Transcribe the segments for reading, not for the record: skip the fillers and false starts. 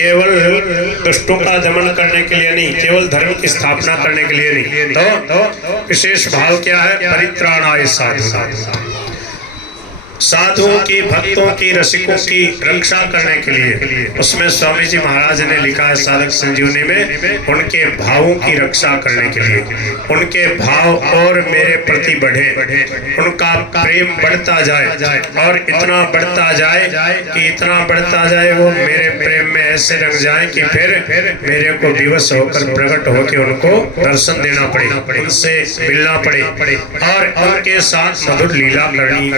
केवल दुष्टों का दमन करने के लिए नहीं, केवल धर्म की स्थापना करने के लिए नहीं, तो विशेष भाव क्या है? परित्राणाय साधु, साधुओं की, भक्तों की, रसिकों की रक्षा करने के लिए। उसमें स्वामी जी महाराज ने लिखा है साधक संजीवनी में, उनके भावों की रक्षा करने के लिए, उनके भाव और मेरे प्रति बढ़े, उनका प्रेम बढ़ता जाए और इतना बढ़ता जाए कि इतना बढ़ता जाए वो मेरे प्रेम में ऐसे रंग जाए कि फिर मेरे को विवश होकर प्रकट होकर उनको दर्शन देना पड़े, उनसे मिलना पड़े और उनके साथ मधुर लीला करनी।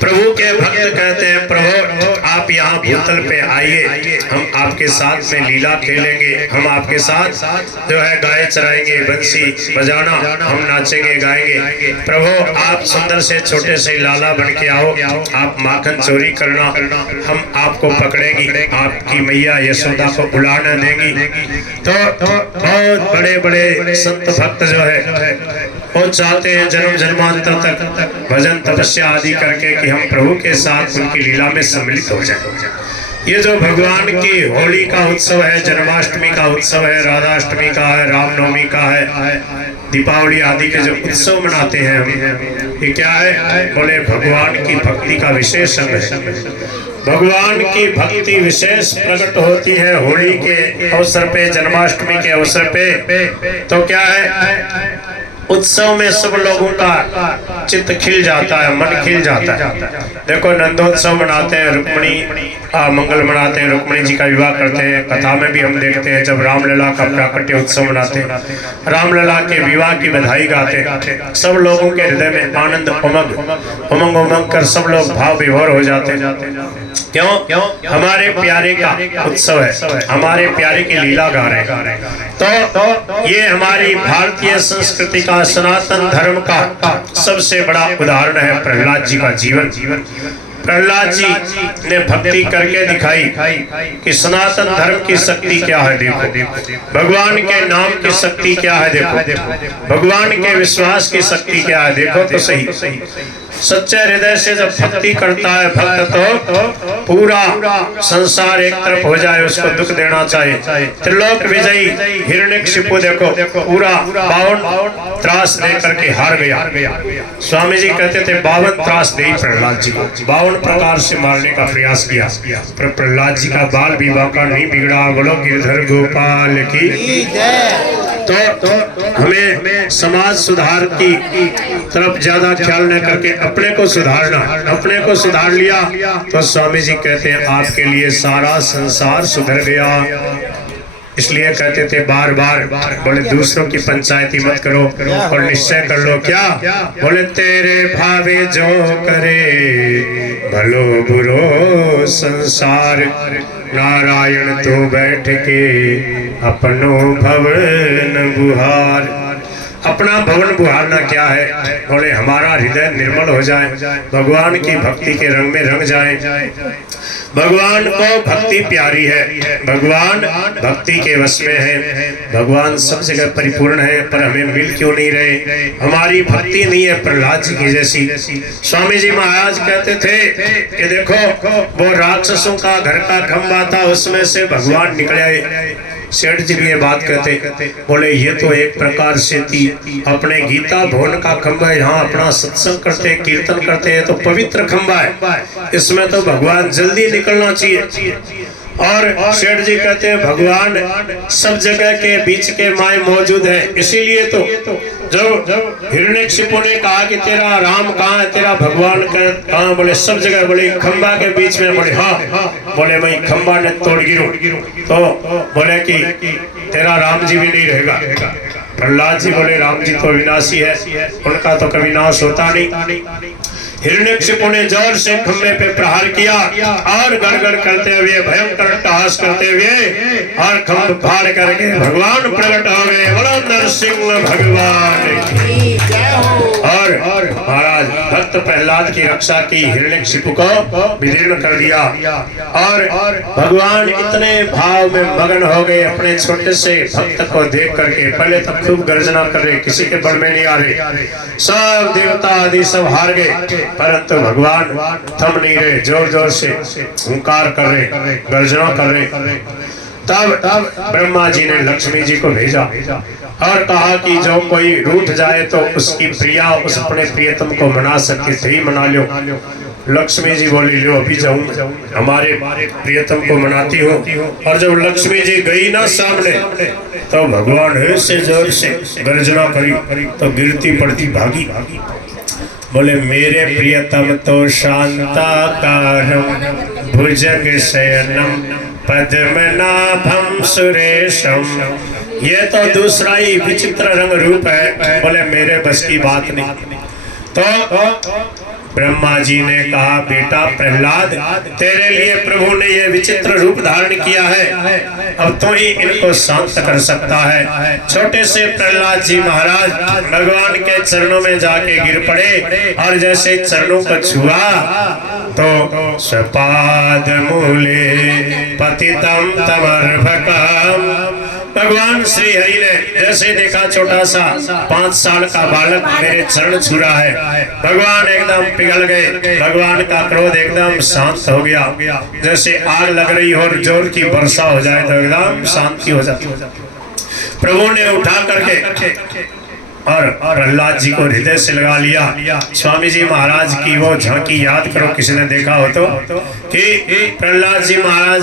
प्रभु के भक्त कहते हैं, प्रभु आप यहाँ भूतल पे आइए, हम आपके साथ में लीला खेलेंगे, हम आपके साथ जो है गाय चराएंगे, बंसी बजाना, हम नाचेंगे गाएंगे। प्रभु आप सुंदर से छोटे से लाला बन के आओ, आप माखन चोरी करना, हम आपको पकड़ेंगे, आपकी मैया यशोदा को बुला न देंगी। तो बहुत बड़े बड़े संत भक्त जो है वो चाहते हैं जन्म जन्मांतर तक भजन तपस्या आदि करके कि हम प्रभु के साथ उनकी लीला में सम्मिलित हो जाएं। ये जो भगवान की होली का उत्सव है, जन्माष्टमी का उत्सव है, राधाष्टमी का है, रामनवमी का है, दीपावली आदि के जो उत्सव मनाते हैं हम, ये क्या है? बोले भगवान की भक्ति का विशेष अंग है। भगवान की भक्ति विशेष प्रकट होती है होली के अवसर पे, जन्माष्टमी के अवसर पे। तो क्या है? उत्सव में सब लोगों का चित्त खिल जाता है, मन खिल जाता है। देखो नंदोत्सव मनाते हैं, रुक्मिणी मंगल मनाते हैं, रुक्मिणी जी का विवाह करते हैं। कथा में भी हम देखते हैं जब रामलला का प्राकट्य उत्सव मनाते हैं, रामलला के विवाह की बधाई गाते हैं, सब लोगों के हृदय में आनंद उमंग उमंग कर सब लोग भाव विभोर हो जाते हैं। क्यों? हमारे प्यारे का उत्सव है, हमारे प्यारे की लीला गा रहे हैं। तो ये हमारी भारतीय संस्कृति का, सनातन धर्म का सबसे बड़ा उदाहरण है प्रहलाद जी का जीवन। प्रहलाद जी ने भक्ति करके दिखाई कि सनातन धर्म की शक्ति क्या है। देखो भगवान के नाम की शक्ति क्या है, देखो भगवान के विश्वास की शक्ति क्या है। देखो तो सही, सच्चे हृदय से जब भक्ति करता है भक्त तो पूरा संसार एक तरफ हो जाए, उसको दुख देना चाहिए। त्रिलोक विजयी हिरण्यकशिपु देखो पूरा 52 त्रास दे करके हार गया। स्वामी जी कहते थे 52 त्रास दे प्रहलाद जी को, 52 प्रकार से मारने का प्रयास किया, पर प्रहलाद जी का बाल विवाह का नहीं बिगड़ा। बोलो गिरधर गोपाल की। तो हमें समाज सुधार की तरफ ज्यादा ख्याल न करके अपने को सुधारना, अपने को सुधार लिया तो स्वामी जी कहते हैं आपके लिए सारा संसार सुधर गया। इसलिए कहते थे बार बार, बोले दूसरों की पंचायती मत करो और निश्चय कर लो। क्या? बोले तेरे भावे जो करे भलो बुरो संसार, नारायण तो बैठ के अपनो भवन बुहार। अपना भवन बुहारना क्या है? बोले हमारा हृदय निर्मल हो जाए, भगवान की भक्ति के रंग में रंग जाए। भगवान को भक्ति प्यारी है, भगवान भक्ति के वश में है, भगवान सब जगह परिपूर्ण है, पर हमें मिल क्यों नहीं रहे? हमारी भक्ति नहीं है प्रहलाद जी की जैसी। स्वामी जी महाराज कहते थे कि देखो वो राक्षसों का घर का खंभा था, उसमें से भगवान निकले। सेठ जी भी ये बात कहते, बोले ये तो एक प्रकार से थी अपने गीता भवन का खंभा है, यहाँ अपना सत्संग करते हैं, कीर्तन करते हैं, तो पवित्र खंभा है, इसमें तो भगवान जल्दी निकलना चाहिए। और सेठ जी कहते हैं भगवान सब जगह के बीच के माय मौजूद है, इसीलिए तो जब हिरण्यकशिपु ने कहा कि तेरा राम कहाँ है, तेरा भगवान कहाँ? बोले सब जगह। बोले खंबा के बीच में। बोले हाँ। बोले भाई खंबा ने तोड़ गिरो। तो बोले कि तेरा राम जी भी नहीं रहेगा। प्रहलाद जी बोले राम जी तो विनाशी है, उनका तो कभी नाश होता नहीं। हिरण्यकशिपु ने जोर से खंबे पे प्रहार किया और गड़गड़ करते हुए, भयंकर अट्टहास करते हुए और खंभ फाड़ करके भगवान प्रकट हो गए। बोलो नरसिंह भगवान की। और और महाराज भक्त प्रहलाद की रक्षा की, हिरण्यकशिपु को विदीर्ण कर दिया। और भगवान इतने भाव में मगन हो गए अपने छोटे से भक्त को देख करके। पहले तो खूब गर्जना कर रहे, किसी के बल में नहीं आ रहे, सब देवता आदि सब हार गए, परंतु भगवान थम नहीं रहे, जोर जोर से हुंकार कर रहे, गर्जना कर रहे। तब ब्रह्मा जी ने लक्ष्मी जी को भेजा और कहा कि जो कोई रूठ जाए तो उसकी प्रिया उस अपने प्रियतम को मना सकती थी, मना लो। लक्ष्मी जी बोली, लो अभी जाऊं, हमारे प्रियतम को मनाती हूँ। और जब लक्ष्मी जी गई ना सामने, तो भगवान ऐसे जोर से गर्जना करी तो गिरती पड़ती भागी। बोले, मेरे प्रियतम तो शांताकारं भुजग शयनम पद्मनाभम सुरेशम। ये तो दूसरा ही विचित्र रंग रूप है। बोले, मेरे बस की बात नहीं। तो ब्रह्मा जी ने कहा, बेटा प्रहलाद, तेरे लिए प्रभु ने ये विचित्र रूप धारण किया है, अब तो ही इनको शांत कर सकता है। छोटे से प्रहलाद जी महाराज भगवान के चरणों में जाके गिर पड़े और जैसे चरणों को छुआ तो स्वपाद मूले पतितम तमर्भकम। भगवान श्री हरि ने जैसे देखा छोटा सा 5 साल का बालक मेरे चरण छू रहा है, भगवान एकदम पिघल गए। भगवान का क्रोध एकदम शांत हो गया, जैसे आग लग रही हो और जोर की वर्षा हो जाए तो एकदम शांति हो जाती। प्रभु ने उठा करके और प्रहलाद जी को हृदय से लगा लिया। स्वामी जी महाराज की वो झांकी याद करो, किसी ने देखा हो तो, कि प्रहलाद जी महाराज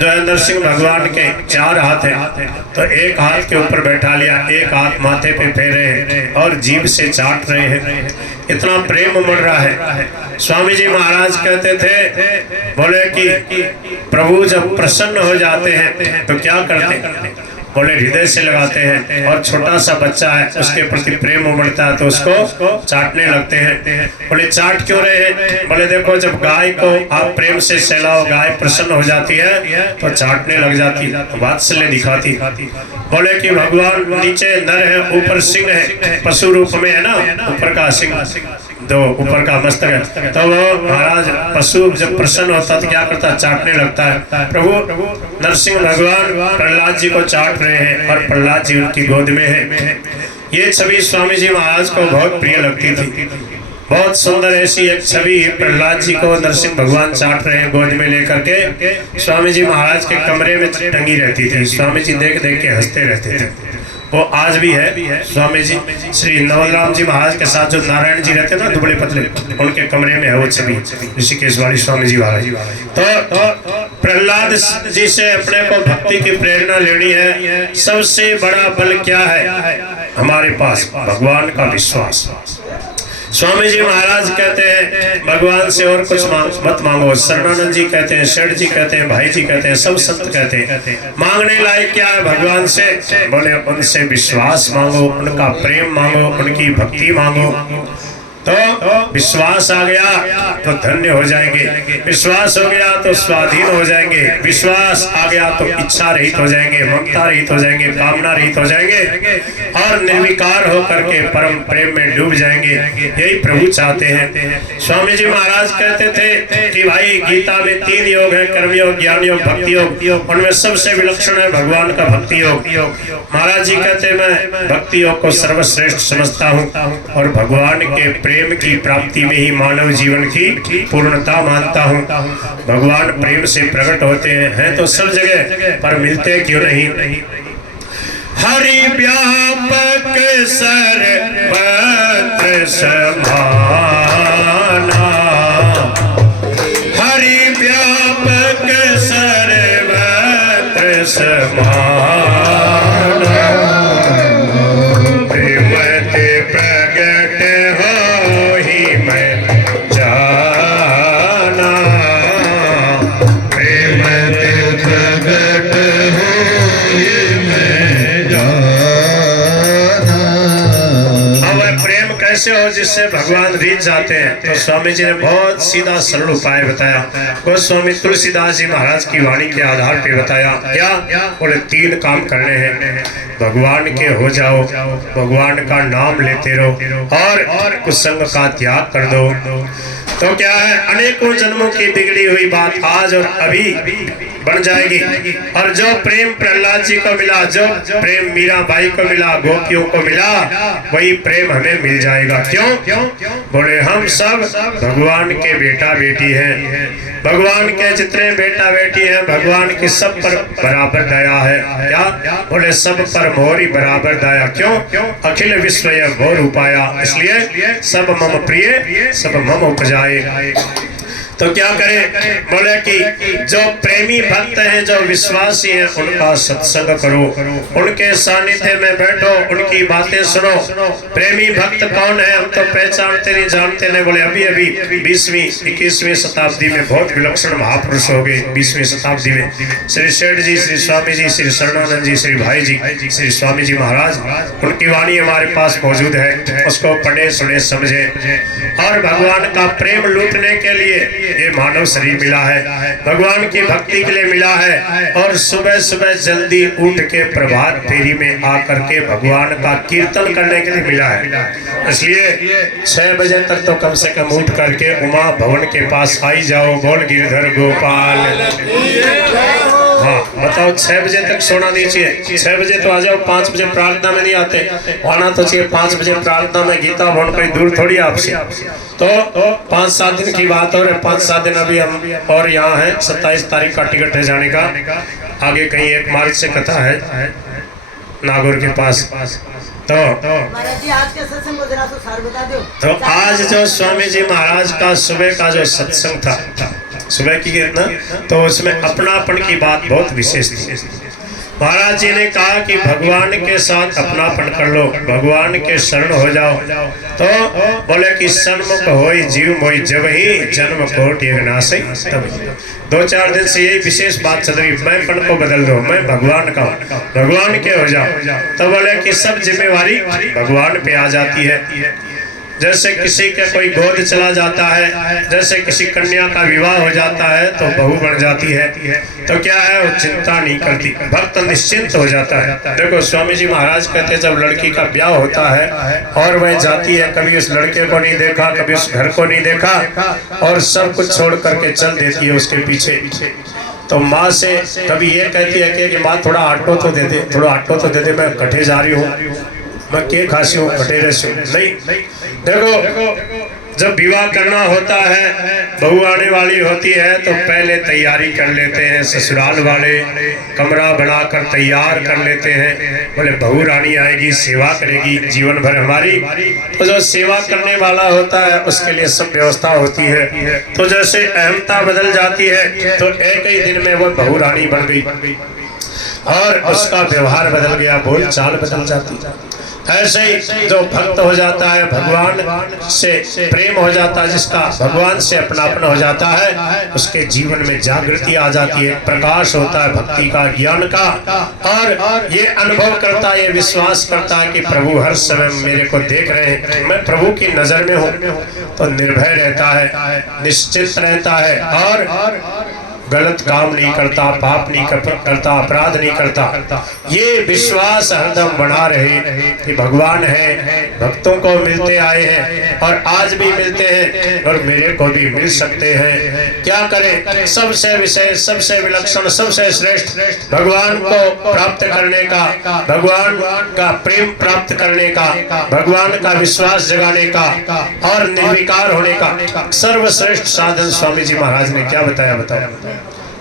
जो है नरसिंह भगवान के 4 हाथ हैं, तो एक हाथ के ऊपर बैठा लिया, एक हाथ माथे पे फेरे हैं और जीभ से चाट रहे हैं। इतना प्रेम उमड़ रहा है। स्वामी जी महाराज कहते थे, बोले कि प्रभु जब प्रसन्न हो जाते हैं तो क्या करते? बोले, हृदय से लगाते हैं, और छोटा सा बच्चा है उसके प्रति प्रेम उमड़ता है तो उसको चाटने लगते हैं। बोले, चाट क्यों रहे हैं? बोले, देखो जब गाय को आप प्रेम से सहलाओ, गाय प्रसन्न हो जाती है तो चाटने लग जाती, वात्सल्य दिखाती। बोले कि भगवान नीचे नर है, ऊपर सिंह है, पशु रूप में है ना, ऊपर का सिंह, जो ऊपर का मस्तक है, तो वो महाराज पशु जब प्रसन्न होता तो क्या करता? चाटने लगता है। प्रभु नरसिंह भगवान प्रहलाद जी को चाट रहे हैं और प्रहलाद जी उनकी गोद में है। ये छवि स्वामी जी महाराज को बहुत प्रिय लगती थी। बहुत सुंदर ऐसी एक छवि प्रहलाद जी को नरसिंह भगवान चाट रहे हैं गोद में लेकर के, स्वामी जी महाराज के कमरे में टंगी रहती थी। स्वामी जी देख देख के हंसते रहते थे। वो आज भी है। स्वामी जी श्री नवलराम जी महाराज के साथ जो नारायण जी रहते ना, दुबले पतले, उनके कमरे में है वो छवि, ऋषिकेश वाली स्वामी जी महाराज। तो प्रहलाद जी से अपने को भक्ति की प्रेरणा लेनी है। सबसे बड़ा बल क्या है हमारे पास? भगवान का विश्वास। स्वामी जी महाराज कहते हैं, भगवान से और कुछ मत मांगो। शरणानंद जी कहते हैं, शेठ जी कहते हैं, भाई जी कहते हैं, सब संत कहते हैं, मांगने लायक क्या है भगवान से? बोले, उनसे विश्वास मांगो, उनका प्रेम मांगो, उनकी भक्ति मांगो। तो विश्वास आ गया तो धन्य हो जाएंगे, विश्वास हो गया तो स्वाधीन हो जाएंगे, विश्वास आ गया तो इच्छा रहित हो जाएंगे, ममता रहित हो जाएंगे, कामना रहित हो जाएंगे और निर्विकार होकर के परम प्रेम में डूब जाएंगे। यही प्रभु चाहते हैं। स्वामी जी महाराज कहते थे कि भाई गीता में 3 योग है, कर्मयोग, ज्ञान योग, भक्ति योग, उनमें सबसे विलक्षण है भगवान का भक्ति योग। महाराज जी कहते मैं भक्ति योग को सर्वश्रेष्ठ समझता हूँ और भगवान के प्रेम की प्राप्ति में ही मानव जीवन की पूर्णता मानता हूँ। भगवान प्रेम से प्रकट होते हैं तो सब जगह, पर मिलते क्यों नहीं? हरि व्यापक सर्वत्र समाना, हरि व्यापक सर्वत्र समाना, कैसे हो जिससे भगवान रीझ जाते हैं? तो स्वामी जी ने बहुत सीधा सरल उपाय बताया। गोस्वामी तुलसीदास जी महाराज की वाणी के आधार पे बताया। क्या? बोले 3 काम करने हैं। भगवान के हो जाओ, भगवान का नाम लेते रहो और कुसंग का त्याग कर दो। तो क्या है, अनेकों जन्मों की बिगड़ी हुई बात आज और अभी बन जाएगी। और जो प्रेम प्रहलाद जी को मिला, जो प्रेम मीराबाई को मिला, गोपियों को मिला, वही प्रेम हमें मिल जाएगा। क्यों? बोले हम सब भगवान के बेटा बेटी हैं। भगवान के जितने बेटा बेटी हैं, भगवान की सब पर बराबर दया है। क्या? बोले सब पर मोरी बराबर दया। क्यों? अखिल विश्व मोर उपाया, इसलिए सब मम प्रिय सब मम उपजाए। तो क्या करें? बोले कि जो प्रेमी भक्त हैं, जो विश्वासी हैं, उनका सत्संग करो, उनके सानिध्य में बैठो, उनकी बातें सुनो। प्रेमी भक्त कौन है? हम तो पहचानते नहीं, जानते नहीं। बोले अभी अभी 20वीं 21वीं शताब्दी में बहुत विलक्षण महापुरुष हो गए। 20वीं शताब्दी में श्री सेठ जी, श्री स्वामी जी, श्री शरणानंद जी, श्री भाई जी, श्री स्वामी जी महाराज, उनकी वाणी हमारे पास मौजूद है। उसको पढ़े सुने समझे और भगवान का प्रेम लूटने के लिए ये मानव शरीर मिला है, भगवान की भक्ति के लिए मिला है। और सुबह सुबह जल्दी उठ के प्रभात फेरी में आकर के भगवान का कीर्तन करने के लिए मिला है। इसलिए 6 बजे तक तो कम से कम उठ करके उमा भवन के पास आई जाओ। बोल गिरधर गोपाल। हाँ बताओ, 6 बजे तक सोना नहीं चाहिए। 6 बजे तो आ जाओ, 5 बजे प्रार्थना में नहीं आते, आना तो चाहिए 5 बजे प्रार्थना में। गीता भवन कहीं दूर थोड़ी आपसे। तो 5-7 दिन की बात और 5-7 दिन अभी हम और यहाँ है। 27 तारीख का टिकट है जाने का। आगे कहीं 1 मार्च से कथा है नागौर के पास। तो आज जो स्वामी जी महाराज का सुबह का जो सत्संग था, सुबह की ना, तो उसमें अपनापन की बात बहुत विशेष थी। महाराज जी ने कहा कि भगवान के साथ अपनापन कर लो, भगवान के शरण हो जाओ। तो बोले कि सन्मुख होई जीव मोई, जब ही जन्म कोटि अविनाशी तब। 2-4 दिन से यही विशेष बात चल रही। मैं पन को बदल दो, मैं भगवान का, भगवान के हो जाओ। तो बोले कि सब जिम्मेवारी भगवान पे आ जाती है। जैसे किसी का कोई गोद चला जाता है, जैसे किसी कन्या का विवाह हो जाता है तो बहू बन जाती है। तो क्या है, वो चिंता नहीं करती, भक्त निश्चिंत हो जाता है। देखो स्वामी जी महाराज कहते, जब लड़की का ब्याह होता है और वह जाती है, कभी उस लड़के को नहीं देखा, कभी उस घर को नहीं देखा और सब कुछ छोड़ करके चल देती है उसके पीछे। तो माँ से कभी ये कहती है कि माँ थोड़ा आटो तो दे दे, थोड़ा आटो तो दे दे, मैं कटे जा रही हूँ, मैं के खासी हूँ, कटेरे से नहीं। देखो जब विवाह करना होता है, बहू आने वाली होती है तो पहले तैयारी कर लेते हैं। ससुराल वाले कमरा बनाकर तैयार कर लेते हैं। बोले बहू रानी आएगी, सेवा करेगी जीवन भर हमारी। तो जो सेवा करने वाला होता है उसके लिए सब व्यवस्था होती है। तो जैसे अहमता बदल जाती है तो एक ही दिन में वो बहू रानी बन गई और उसका व्यवहार बदल गया, बोल चाल बदल जाती। ऐसे ही जो भक्त हो जाता है, भगवान से प्रेम हो जाता है, जिसका भगवान से अपनापन हो जाता है, उसके जीवन में जागृति आ जाती है, प्रकाश होता है भक्ति का, ज्ञान का। और ये अनुभव करता है, ये विश्वास करता है कि प्रभु हर समय मेरे को देख रहे हैं, मैं प्रभु की नजर में हूँ। तो निर्भय रहता है, निश्चित रहता है और गलत काम नहीं करता, पाप नहीं करता, अपराध नहीं करता। ये विश्वास हरदम बना रहे कि भगवान है, भक्तों को मिलते आए हैं और आज भी मिलते हैं और मेरे को भी मिल सकते हैं। क्या करें, सबसे विशेष, सबसे विलक्षण, सबसे श्रेष्ठ भगवान को प्राप्त करने का, भगवान का प्रेम प्राप्त करने का, भगवान का विश्वास जगाने का और निर्विकार होने का सर्वश्रेष्ठ साधन स्वामी जी महाराज ने क्या बताया, बताओ।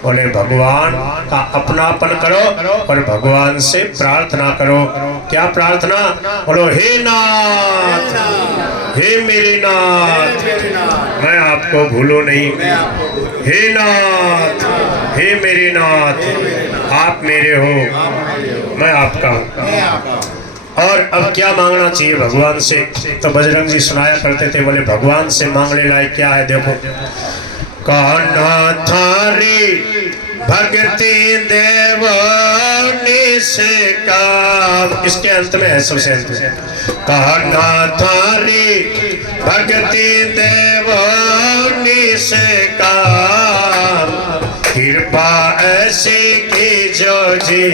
बोले भगवान का अपनापन करो और भगवान से प्रार्थना करो। क्या प्रार्थना? बोलो हे नाथ, हे मेरे नाथ, मैं आपको भूलो नहीं। हे नाथ, हे मेरे नाथ, आप मेरे हो, मैं आपका हूँ। और अब क्या मांगना चाहिए भगवान से? तो बजरंग जी सुनाया करते थे, बोले भगवान से मांगने लायक क्या है, देखो। कान्हा थारी भक्ति देव निष्काम। इसके अंत में है सबसे अंत में, कहना थारी भक्ति देवो निष्काम, कृपा ऐसी की जो जी